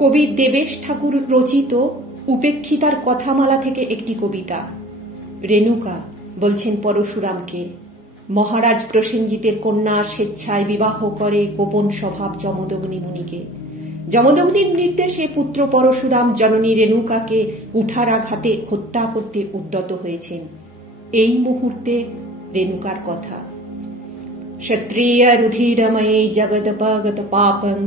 কবি দেবেশ ঠাকুর রচিত উপেক্ষিতার কথামালা থেকে একটি কবিতা। রেণুকা বলছেন পরশুরামকে, মহারাজ প্রসেনজিতের কন্যা স্বেচ্ছায় বিবাহ করে গোপন স্বভাব যমদগ্নি মুনিকে। যমদগ্নির নির্দেশে পুত্র পরশুরাম জননী রেণুকাকে কুঠারাঘাতে হত্যা করতে উদ্যত হয়েছেন। এই মুহূর্তে রেণুকার কথা। ক্ষত্রিয় রুধিরময়ে জগদপগত পাপং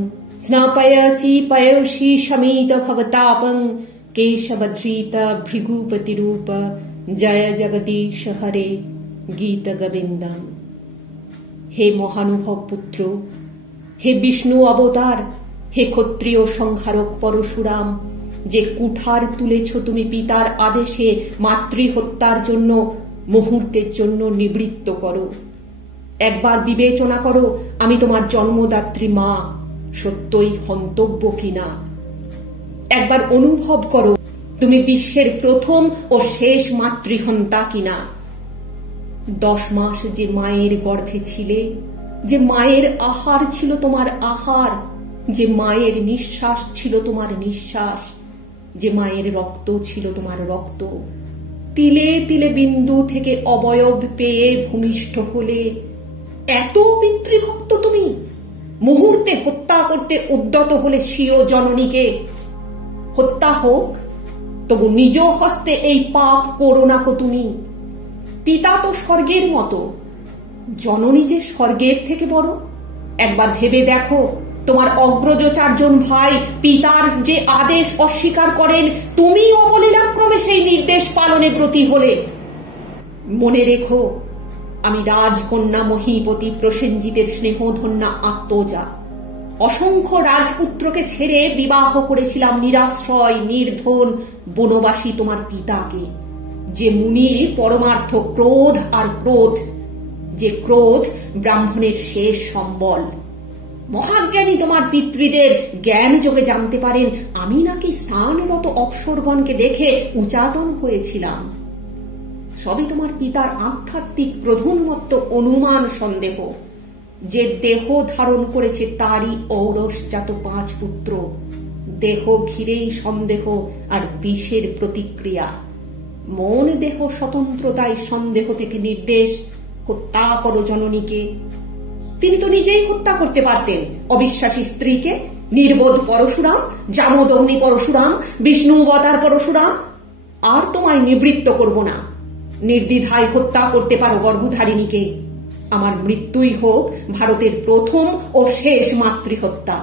স্নাপয়সি পয়সি শমিত ভবতাপং কেশবধৃত ভৃগুপতিরূপ জয় জগদীশ হরে গীত গোবিন্দম। হে মহানুভব পুত্র, হে বিষ্ণু অবতার, হে ক্ষত্রিয় সংহারক পরশুরাম, যে কুঠার তুলেছ তুমি পিতার আদেশে মাতৃহত্যার জন্য, মুহূর্তের জন্য নিবৃত্ত করো। একবার বিবেচনা করো আমি তোমার জন্মদাত্রী মা সত্যই হন্তব্য কিনা। একবার অনুভব করো তুমি বিশ্বের প্রথম ও শেষ মাতৃহন্তা কিনা। 10 মাস যে মায়ের গর্ভে ছিলে, যে মায়ের আহার ছিল তোমার আহার, যে মায়ের নিঃশ্বাস ছিল তোমার নিঃশ্বাস, যে মায়ের রক্ত ছিল তোমার রক্ত, তিলে তিলে বিন্দু থেকে অবয়ব পেয়ে ভূমিষ্ঠ হলে, এত পিতৃভক্ত তুমি মুহূর্তে হত্যা করতে উদ্যত হলে স্বীয় জননীকে। হত্যা হোক, তবু নিজ হস্তে এই পাপ করো না কো তুমি। পিতা তো স্বর্গের মতো, জননী যে স্বর্গের থেকে বড়। একবার ভেবে দেখো তোমার অগ্রজ 4 জন ভাই পিতার যে আদেশ অস্বীকার করেন, তুমি অবলীলাক্রমে সেই নির্দেশ পালনে ব্রতী হলে। মনে রেখো আমি রাজকন্যা মহীপতি প্রসেনজিতের স্নেহধন্যা আত্মজা। অসংখ্য রাজপুত্রকে ছেড়ে বিবাহ করেছিলাম নিরাশ্রয় নির্ধন বনবাসী তোমার পিতাকে, যে মুনির পরমার্থ ক্রোধ আর ক্রোধ, যে ক্রোধ ব্রাহ্মণের শেষ সম্বল। মহাজ্ঞানী তোমার পিতৃদের জ্ঞান যোগে জানতে পারেন আমি নাকি স্নানরত অপ্সরগণকে দেখে উচাটন হয়েছিলাম। সবই তোমার পিতার আধ্যাত্মিক প্রধানমত্ব অনুমান সন্দেহ। যে দেহ ধারণ করেছে তারই ঔরসজাত 5 পুত্র। দেহ ঘিরেই সন্দেহ আর বিষের প্রতিক্রিয়া। মন দেহ স্বতন্ত্রতায় সন্দেহ থেকে নির্দেশ, হত্যা করো জননীকে। তিনি তো নিজেই হত্যা করতে পারতেন অবিশ্বাসী স্ত্রীকে। নির্বোধ পরশুরাম, জামদগ্নি পরশুরাম, বিষ্ণু অবতার পরশুরাম। আর তোমায় নিবৃত্ত করব না। নির্দ্বিধায় হত্যা করতে পারো গর্ভধারিণীকে। আমার মৃত্যুই হোক ভারতের প্রথম ও শেষ মাতৃহত্যা।